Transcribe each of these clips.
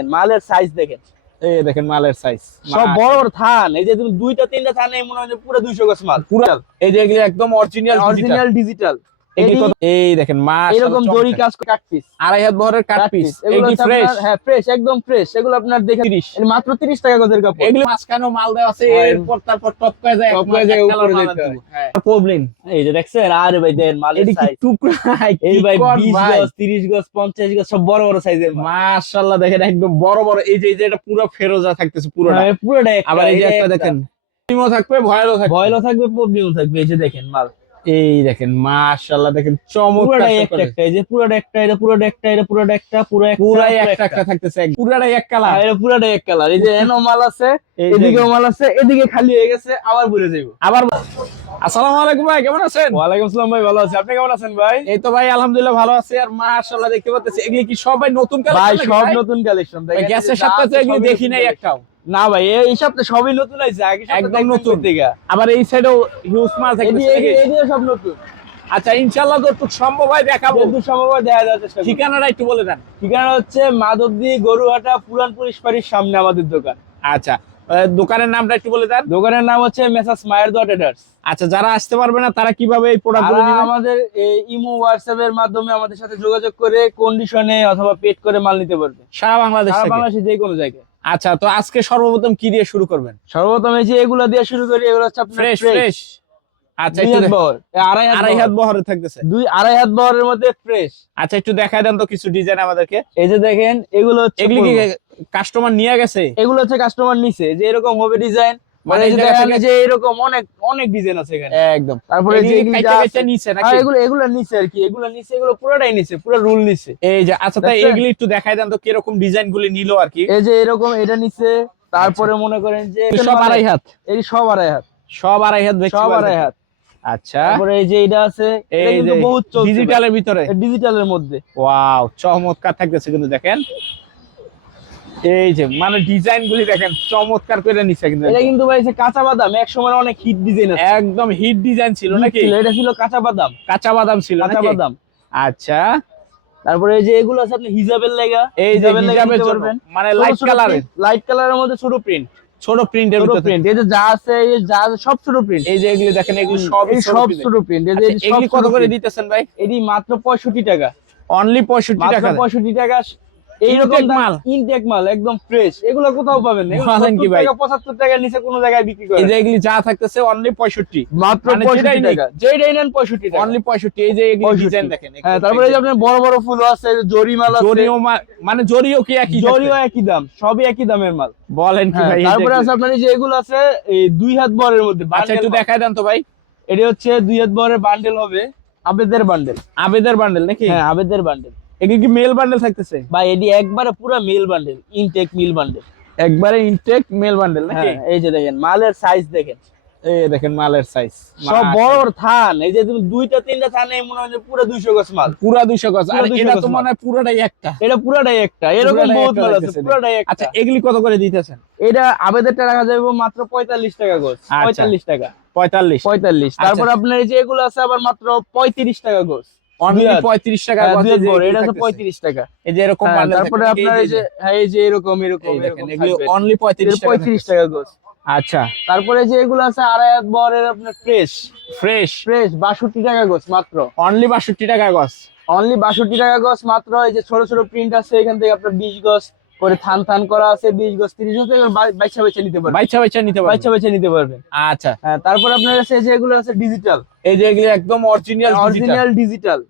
দেখেন মালের সাইজ দেখেন। এই দেখেন মালের সাইজ সব বড় বড় থান এই যে তুমি দুইটা তিনটা থান এই মনে হয় পুরো দুইশো গছ মাল। পুরো এই যে একদম অরিজিনাল অরিজিনাল ডিজিটাল এই দেখেন এরকম জরি কাজ কাট পিস আড়াই হাত বহরের কাট পিস এগুলো ফ্রেশ হ্যাঁ ফ্রেশ একদম ফ্রেশ এগুলো আপনার দেখে 30 এটা মাত্র 30 টাকা গজের কাপড়। এগুলো মাল দেওয়া আছে হ্যাঁ। এরপর তারপর টপ করে যায় Top করে যায়, উপরে যেতে হ্যাঁ। প্রবলেম এই যে দেখছেন আরে ভাই দেন মালের এটি কি সাইজ টুকরা? এই ভাই 20 গজ 30 গজ 50 গজ সব বড় বড় সাইজের মাশাআল্লাহ দেখেন একদম বড় বড়। এই যে এই যে এটা পুরো ফেরোজা থাকতেছে পুরোটা। হ্যাঁ, পুরোটা আবার এই যে একটা দেখেন। থাকবে থাকবে। ভয়েলও থাকবে প্রবলেমও থাকবে। এই যে দেখেন মাল। এই দেখেন মাশাআল্লাহ দেখেন চমৎকার একটা একটা এই যে পুরোটা একটা এটা পুরোটা একটা এটা পুরোটা একটা পুরো একটা পুরাই একটা একটা। থাকতেছে পুরাটাই এক কালার। আর এটা পুরোটাই এক কালার। এই যে এনো মাল আছে এদিকেও মাল আছে এদিকে খালি হয়ে গেছে আবার ভরে যাইবো। আবার আসসালামু আলাইকুম ভাই কেমন আছেন? ওয়ালাইকুম আসসালাম ভাই ভালো আছি। আপনি কেমন আছেন ভাই? এই তো ভাই আলহামদুলিল্লাহ ভালো আছি আর মাশাআল্লাহ দেখতে পাচ্ছি এগুলি কি সবাই নতুন কালেকশন ভাই সব নতুন কালেকশন গ্যাসের সপ্তাহে এগুলি দেখি নাই একটাও। না ভাই এই সপ্তাহে সবই নতুন আছে আগে একদম নতুন। কোথেকে? আবার এই সাইডেও হিউজ থাকবে এদিকে- সব নতুন। আচ্ছা ইনশাআল্লাহ যতটুকু সম্ভব হয় দেখাবো। যেহেতু সম্ভব হয় দেখা যাওয়ার চেষ্টা ঠিকানাটা একটু বলে দেন। ঠিকানা হচ্ছে মাধবদী গরুহাটা পুরান পুলিশ ফাঁড়ির সামনে আমাদের দোকান। আচ্ছা দোকানের নামটা একটু বলে দেন। দোকানের নাম হচ্ছে মেসাস মায়ের দট এডার্স আচ্ছা যারা আসতে পারবে না তারা কীভাবে এই প্রোডাক্টগুলো তারা নেবে? আমাদের ইমো হোয়াটসঅ্যাপ এর মাধ্যমে আমাদের সাথে যোগাযোগ করে কন্ডিশনে অথবা পেড করে মাল নিতে পারবে। সারা বাংলাদেশ সারা বাংলাদেশে যে কোনো জায়গায়। আচ্ছা তো আজকে সর্বপ্রথম কি দিয়ে শুরু করবেন? সর্বপ্রথম এই যে এগুলো দিয়ে শুরু করি এগুলো হচ্ছে ফ্রেশ ফ্রেশ আচ্ছা দুই একটু বহর। আড়াই হাত আড়াই হাত বহরে থাকতেছে। দুই আড়াই হাত বহরের মধ্যে ফ্রেশ আচ্ছা একটু দেখায় দেন তো কিছু ডিজাইন আমাদেরকে। এই যে দেখেন এগুলো হচ্ছে এগুলি কি কাস্টমার নিয়ে গেছে? এগুলো হচ্ছে কাস্টমার নিচে যে এরকম হবে ডিজাইন মানে মানে যে এরকম অনেক অনেক ডিজাইন আছে এখানে। একদম। তারপরে যে নিচে নাকি? এগুলো এগুলো নিচে আর কি। এগুলো নিচে এগুলো পুরোটাই নিচে পুরো রুল নিচে এই যে আচ্ছা তাই এগুলি একটু দেন তো কীরকম ডিজাইন গুলি নিল আর কি? এই যে এরকম এটা নিচে তারপরে মনে করেন যে আচ্ছা। সব আড়াই হাত। এই সব আড়াই হাত। সব আড়াই হাত সব আড়াই হাত। আচ্ছা। তারপরে এই যে এটা আছে এই যে বহুত ডিজিটালের ভিতরে? ডিজিটালের মধ্যে। ওয়াও চমৎকার থাকতেছে কিন্তু দেখেন। এই যে মানে ডিজাইন গুলি দেখেন চমৎকার করে নিচ্ছে কিন্তু। এটা কিন্তু ভাই যে কাঁচা বাদাম এক সময় অনেক হিট ডিজাইন আছে। একদম হিট ডিজাইন ছিল নাকি? ছিল, এটা ছিল কাঁচা বাদাম। কাঁচা বাদাম ছিল কাঁচা বাদাম। আচ্ছা। তারপরে এই যে এগুলো আছে আপনি হিজাবের লেগা। এই যে হিজাবের মানে লাইট কালারের লাইট কালারের মধ্যে ছোট প্রিন্ট ছোট প্রিন্টের ছোট প্রিন্ট এই যে যা আছে এই যা সব ছোট প্রিন্ট এই যে এগুলি দেখেন এগুলি সব সব ছোট প্রিন্ট এই যে আচ্ছা, এগুলি কত করে দিতেছেন ভাই? এটি মাত্র পঁয়ষট্টি টাকা। অনলি পঁয়ষট্টি মাত্র টাকা। পঁয়ষট্টি টাকা এইরকম মাল? ইনটেক মাল একদম ফ্রেশ এগুলো কোথাও পাবেন না। বলেন কি ভাই? টাকা পঁচাত্তর টাকার নিচে কোনো জায়গায় বিক্রি করে এই যে এগুলি যা থাকতেছে অনলি পঁয়ষট্টি। মাত্র মানে পঁয়ষট্টি যেটাই নেই। টাকা। যেটাই নেন পঁয়ষট্টি টাকা। অনলি পঁয়ষট্টি। এই যে এগুলি ডিজাইন দেখেন হ্যাঁ তারপরে এই যে আপনার বড় বড় ফুল আছে জরি মাল আছে। জরিও মানে জরিও কি একই জরিও একই দাম সবই একই দামের মাল। বলেন কি হ্যাঁ, ভাই তারপরে আছে আপনার এই যে এগুলো আছে এই দুই হাত বরের মধ্যে আচ্ছা একটু। দেখায় দেন তো ভাই। এটা হচ্ছে দুই হাত বরের বান্ডেল হবে আবেদের বান্ডেল আবেদের বান্ডেল নাকি? হ্যাঁ আবেদের বান্ডেল এগুলি কি মেল বান্ডেল থাকতেছে? ভাই এটি একবারে পুরো mill bundle intake mill bundle একবারে ইনটেক মেল বান্ডেল নাকি? হ্যাঁ এই যে দেখেন মালের সাইজ দেখেন। এই দেখেন মালের সাইজ সব বড় বড় থান এই যে তুমি দুইটা তিনটা থান এই মনে হয় পুরো দুইশো গছ মাল। পুরা দুইশো গজ। আর 200 এটা তো মনে হয় পুরোটাই একটা। এটা পুরাটাই একটা এরকম বহুত মাল আছে পুরাটাই একটা। আচ্ছা এগুলি কত করে দিতেছেন? এটা আবেদেরটা রাখা যাবে মাত্র পঁয়তাল্লিশ টাকা গোছ আচ্ছা। পঁয়তাল্লিশ টাকা। পঁয়তাল্লিশ। পঁয়তাল্লিশ। আচ্ছা। তারপর আপনার এই যে এগুলো আছে আবার মাত্র পঁয়ত্রিশ টাকা গোছ অনলি দুই হাত। পঁয়ত্রিশ টাকা হ্যাঁ, এটা পঁয়ত্রিশ টাকা। এই যে এরকম হ্যাঁ, তারপরে আপনার এই যে হ্যাঁ এই যে এরকম এরকম এই দেখেন এরকম এগুলি থাকবে। অনলি পঁয়ত্রিশ পঁয়ত্রিশ টাকা গোছ আচ্ছা। তারপরে যে এগুলো আছে আড়াই হাত বরের আপনার ফ্রেশ ফ্রেশ ফ্রেশ বাষট্টি টাকা গোছ মাত্র। অনলি বাষট্টি টাকা অনলি বাষট্টি টাকা গছ মাত্র এই যে ছোট ছোট প্রিন্ট আছে এখান থেকে আপনার বিশ গজ করে থান থান করা আছে বিশ গজ তিরিশ গজ এগুলো বাই- বাইচা বাইচা নিতে পারবেন। বাইচা বাইচা নিতে পারবেন। বাইচা বাইচা নিতে পারবেন। আচ্ছা। হ্যাঁ তারপর আপনার কাছে যে এগুলো আছে ডিজিটাল এই যে এগুলি একদম অরিজিনাল অরিজিনাল ডিজিটাল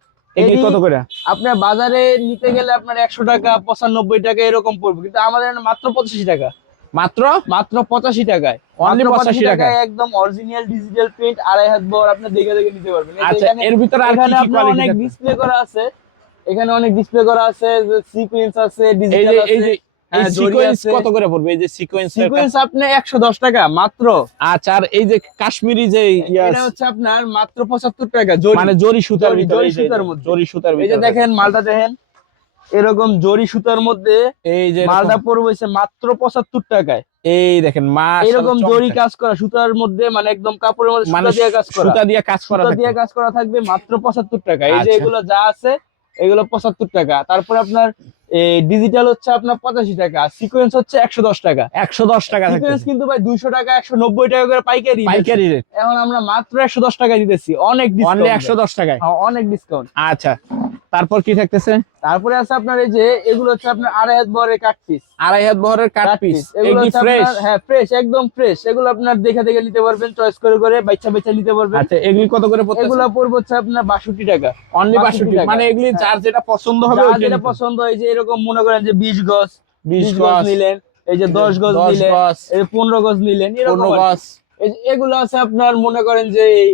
কত করে? আপনার বাজারে নিতে গেলে আপনার একশো টাকা পঁচানব্বই টাকা এরকম পড়বে। কিন্তু আমাদের মাত্র পঁচাশি টাকা। মাত্র? মাত্র পঁচাশি টাকায়। মাত্র 85 টাকায়। একদম অরিজিনাল ডিজিটাল প্রিন্ট আড়াই হাত বর আপনি দেখে দেখে নিতে পারবেন। আচ্ছা এর ভিতরে এখানে আপনার অনেক ডিসপ্লে করা আছে। এখানে অনেক ডিসপ্লে করা আছে সিকোয়েন্স আছে ডিজিটাল আছে এই যে এই হ্যাঁ, সিকোয়েন্স কত করে পড়বে? এই যে সিকোয়েন্স সিকোয়েন্স আপনি একশো দশ টাকা মাত্র। আচ্ছা আর এই যে কাশ্মীরি যে এটা হচ্ছে আপনার মাত্র পঁচাত্তর টাকা জরি। মানে জরি সুতার ভিতরে জরি সুতার মধ্যে। জরি সুতার এই যে দেখেন মালটা দেখেন। এরকম জরি সুতার মধ্যে এই যে মালটা পড়বে মাত্র পঁচাত্তর টাকায়। এই দেখেন মা এরকম জরি কাজ করা সুতার মধ্যে মানে একদম কাপড়ের মধ্যে মানে সুতা দিয়ে কাজ করা। সুতা দিয়ে কাজ করা সুতা দিয়ে কাজ করা থাকবে মাত্র পঁচাত্তর টাকা। এই যে আচ্ছা। এগুলো যা আছে এগুলো পঁচাত্তর টাকা। তারপরে আপনার ডিজিটাল হচ্ছে আপনার পঁচাশি টাকা সিকোয়েন্স হচ্ছে একশো দশ টাকা। একশো দশ টাকা সিকোয়েন্স কিন্তু ভাই দুইশো টাকা একশো নব্বই টাকা করে পাইকারি পাইকারি রেট এখন আমরা মাত্র একশো দশ টাকা দিতেছি। অনেক অনলি একশো দশ টাকায়। অনেক ডিসকাউন্ট আচ্ছা। তারপর কি থাকতেছে? তারপরে আছে আপনার এই যে এগুলো হচ্ছে আপনার আড়াই হাত বরের কাট পিস আড়াই হাত বহরের কাট পিস এগুলো ফ্রেশ হ্যাঁ ফ্রেশ একদম ফ্রেশ এগুলো আপনার দেখে দেখে নিতে পারবেন চয়েস করে করে বাচ্চা বাচ্চা নিতে পারবেন। আচ্ছা এগুলি কত করে পড়তেছে? এগুলো পড়বে হচ্ছে আপনার বাষট্টি টাকা। অনলি 62 টাকা। মানে এগুলি হ্যাঁ। যার যেটা পছন্দ হবে যার যেটা পছন্দ হয় যে এরকম মনে করেন যে বিশ গজ বিশ বিশ গজ গজ। নিলেন এই যে দশ গজ 10 নিলেন এই যে পনেরো গজ নিলেন এরকম পনেরো আর কি। গজ। এই এগুলো আছে আপনার মনে করেন যে এই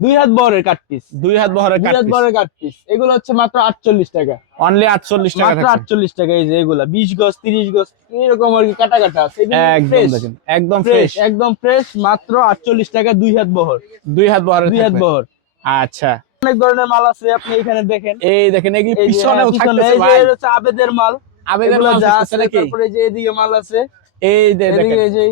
দুই হাত বরের কাট পিস দুই হাত বহরের দুই কাট হাত পিস বরের কাট পিস এগুলো হচ্ছে মাত্র আটচল্লিশ টাকা। অনলি আটচল্লিশ টাকা মাত্র থাকছে। আটচল্লিশ টাকা এই যে এগুলা। বিশ গজ তিরিশ গজ এরকম আর কি কাটা কাটা আছে একদম দেখেন একদম ফ্রেশ একদম ফ্রেশ মাত্র আটচল্লিশ টাকা দুই হাত বহর। দুই হাত বহরের দুই হাত বহর। আচ্ছা। অনেক ধরনের মাল আছে আপনি এখানে দেখেন। এই দেখেন এই পিছনেও পিছনে, থাকতেছে ভাই। হচ্ছে আবেদের মাল। এগুলো মাল যা আছে তারপরে যে এদিকে মাল আছে। এই যে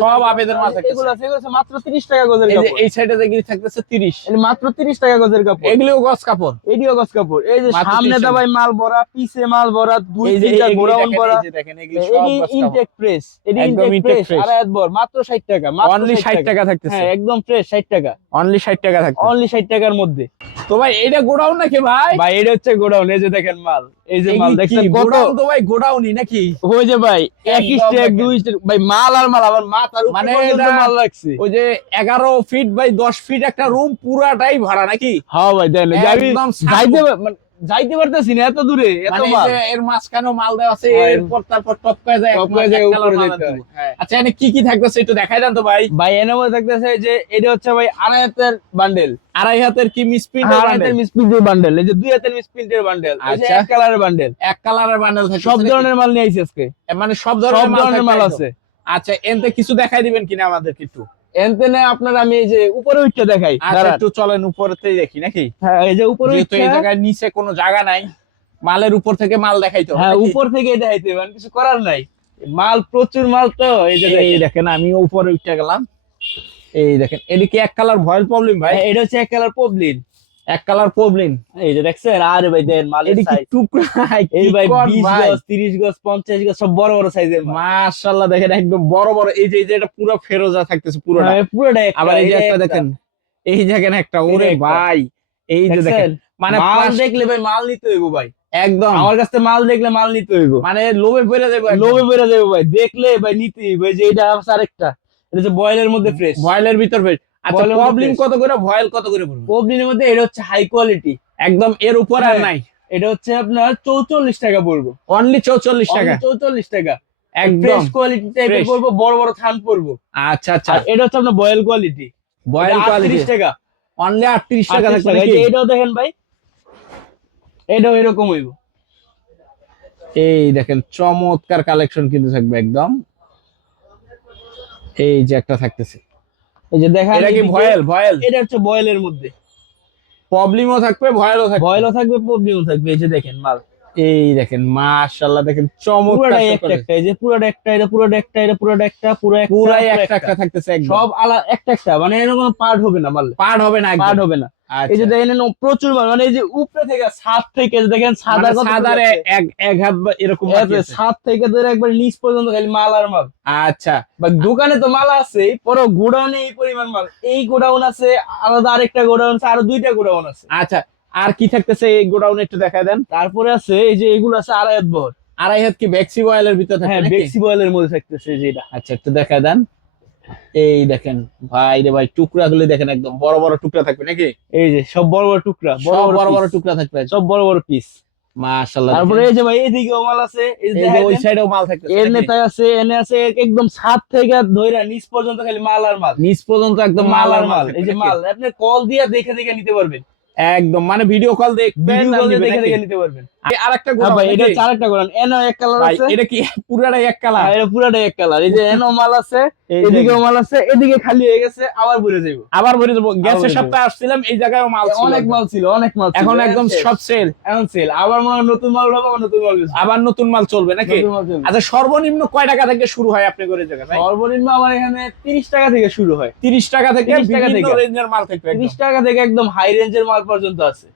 সব আবেদের এগুলো আছে মাত্র 30 টাকা গজের এই কাপড়। এই সাইডে থাকতেছে তিরিশ। এই মাত্র 30 টাকা গজের কাপড়। এগুলিও কাপড়। এডিও গজ কাপড়। এই যে সামনে দাবাই মাল ভরা পিছে মাল ভরা দুই তিনটা গোডাউন ভরা। দেখেন এগুলি সব AD intake press intake press মাত্র 60 টাকা মাত্র টাকা। থাকতেছে। হ্যাঁ একদম ফ্রেশ 60 টাকা। অনলি ষাট টাকা থাকে অনলি 60 টাকার মধ্যে। তো ভাই এটা গোডাউন নাকি ভাই? ভাই এটা হচ্ছে গোডাউন এই যে দেখেন মাল। এই যে মাল দেখছেন গোডাউন তো ভাই গোডাউনই নাকি? ওই যে ভাই এক স্টেক। দুই স্টেক ভাই মাল আর মাল আমার মাথার উপরে মানে মাল লাগছে। ওই যে এগারো ফিট বাই দশ ফিট একটা রুম পুরাটাই ভাড়া নাকি? হ্যাঁ ভাই দেন একদম যাইতে মানে যাইতে পারতেছি না এত দূরে এত মানে এর মাঝখানেও মাল দেওয়া আছে হ্যাঁ, এরপর তারপর টপ করে যায় টপ করে যায়, উপরে যেতে আচ্ছা এখানে কি কি থাকতেছে একটু দেখাই দেন তো ভাই। ভাই মধ্যে থাকতেছে যে এটা হচ্ছে ভাই আড়াই হাতের বান্ডেল আড়াই হাতের কি মিসপ্রিন্ট আড়াই হাতের মিসপ্রিন্টের বান্ডেল এই যে দুই হাতের মিসপ্রিন্টের বান্ডেল আচ্ছা। এক কালারের বান্ডেল এক কালারের বান্ডেল থাকে সব ধরনের মাল নিয়ে আইছি আজকে। মানে সব ধরনের মাল আছে। আচ্ছা এনতে কিছু দেখাই দিবেন কিনা আমাদেরকে একটু? আপনার আমি এই যে উপরে উঠতে দেখাই আচ্ছা একটু চলেন উপরেতেই দেখি নাকি? হ্যাঁ এই যে উপরে এই জায়গায় নিচে কোনো জায়গা নাই মালের উপর থেকে মাল দেখাইতে হ্যাঁ উপর থেকে দেখাইতে মানে কিছু করার নাই। মাল প্রচুর মাল তো এই যে দেখেন। আমি উপরে উঠে গেলাম। এই দেখেন এদিকে এক কালার ভয়েল প্রবলেম ভাই। ভাই এটা হচ্ছে এক কালার পবলিন এক কালার প্রবলেম। এই যে দেখছেন আরে ভাই দেন মালের সাইজ টুকরা? এই ভাই 20 গজ 30 গজ 50 গজ সব বড় বড় সাইজের মাশাআল্লাহ দেখেন একদম বড় বড়। এই যে এই যে এটা পুরো ফেরোজা থাকতেছে পুরোটা। হ্যাঁ, পুরোটা আবার এই যে একটা দেখেন এই দেখেন একটা ওরে ভাই। এই যে দেখেন মানে মাল দেখলে ভাই মাল নিতে হইব ভাই। একদম। আমার কাছে মাল দেখলে মাল নিতে হইব। মানে লোভে পড়ে যাবে লোভে বেড়ে যাবে ভাই। দেখলে ভাই নিতে হইব। যে এটা আরেকটা। এটা হচ্ছে বয়েলের মধ্যে ফ্রেশ ভয়েলের ভিতর বেশ আচ্ছা প্রবলেম কত করে ভয়েল কত করে পড়বে? পবলিনের মধ্যে এটা হচ্ছে হাই কোয়ালিটি একদম এর উপর আর হ্যাঁ। নাই। এটা হচ্ছে আপনার 44 টাকা পড়ব। অনলি চৌচল্লিশ টাকা? 44 টাকা। একদম। কোয়ালিটি টাইপের পড়ব বড় বড় থান পড়ব। আচ্ছা আচ্ছা। এটা হচ্ছে আপনার বয়েল কোয়ালিটি ভয়েল কোয়ালিটি টাকা। অনলি আটত্রিশ টাকা থাকবে এটাও দেখেন ভাই। এটাও এরকম হইব। এই দেখেন চমৎকার কালেকশন কিন্তু থাকবে একদম। এই যে একটা থাকতেছে। এই যে দেখেন এটা কি ভয়েল? ভয়েল? এটা হচ্ছে বয়েলের মধ্যে। প্রবলেমও থাকবে ভয়েলও থাকবে। ভয়েলও থাকবে প্রবলেমও থাকবে। এই যে দেখেন মাল। এই দেখেন মাশাআল্লাহ দেখেন চমৎকার একটা একটা এই যে পুরোটা একটা এটা পুরোটা একটা এটা পুরোটা একটা পুরো একটা পুরো একটা একটা। থাকতেছে একদম। সব আলাদা একটা একটা মানে এরকম পার্ট হবে না মাল। পার্ট হবে না পার্ট হবে না। এই যে দেখেন এখানে প্রচুর মাল মানে এই যে উপরে থেকে ছাদ থেকে দেখেন সাদা মানে কত সাদার এক এক হাত বা এরকম আছে। ছাদ থেকে ধরে একবার নিচ পর্যন্ত খালি মাল আর মাল। আচ্ছা। বা দোকানে তো মাল আছে পরে গোডাউনে এই পরিমাণ মাল। এই গোডাউন আছে আলাদা আরেকটা গোডাউন আছে আরও দুইটা গোডাউন আছে। আচ্ছা আর কি থাকতেছে এই গোডাউনে একটু দেখা দেন। তারপরে আছে এই যে এগুলো আছে আড়াই হাত বহর আড়াই হাত কি ব্যাক্সি অয়েলের ভিতরে থাকে হ্যাঁ? বেক্সি বয়েলের মধ্যে থাকতেছে যেটা আচ্ছা একটু দেখা দেন। এই দেখেন ভাই রে ভাই টুকরা গুলো দেখেন একদম বড় বড় টুকরা থাকবে নাকি? এই যে সব বড় বড় টুকরা বড় বড় বড় টুকরা থাকবে সব বড় বড় পিস মাশাআল্লাহ তারপরে এই যে ভাই এদিকেও মাল আছে এই যে ওই সাইডেও মাল নেতায় আছে এনে আছে একদম ছাদ থেকে ধইরা নিচ পর্যন্ত খালি মাল আর মাল। নিচ পর্যন্ত একদম মাল আর মাল এই যে মাল আপনি কল দিয়ে দেখে দেখে নিতে পারবেন। একদম মানে ভিডিও কল দেখবেন ভিডিও কল নিবেন দেখে দেখে নিতে পারবেন। আর একটা হ্যাঁ ভাই এটা আরেকটা গোডাউন এনো এক কালার ভাই আছে। এটা কি পুরাটাই এক কালার আর এটা পুরাটাই এক কালার এই যে এনো মাল আছে এদিকেও মাল আছে এদিকে খালি হয়ে গেছে আবার ভরে আবার ভরে গ্যাসের সপ্তাহে আসছিলাম এই জায়গায় মাল ছিল। অনেক মাল ছিল অনেক মাল এখন একদম সব সেল এখন সেল আবার নতুন মাল আবার নতুন মাল আবার নতুন মাল চলবে নাকি। আচ্ছা সর্বনিম্ন কয় টাকা থেকে শুরু হয় আপনি করে জায়গা সর্বনিম্ন আমার এখানে তিরিশ টাকা থেকে শুরু হয়। তিরিশ টাকা থেকে 30 টাকা থেকে। রেঞ্জের মাল একদম। তিরিশ টাকা থেকে একদম হাই রেঞ্জের মাল পর্যন্ত আছে।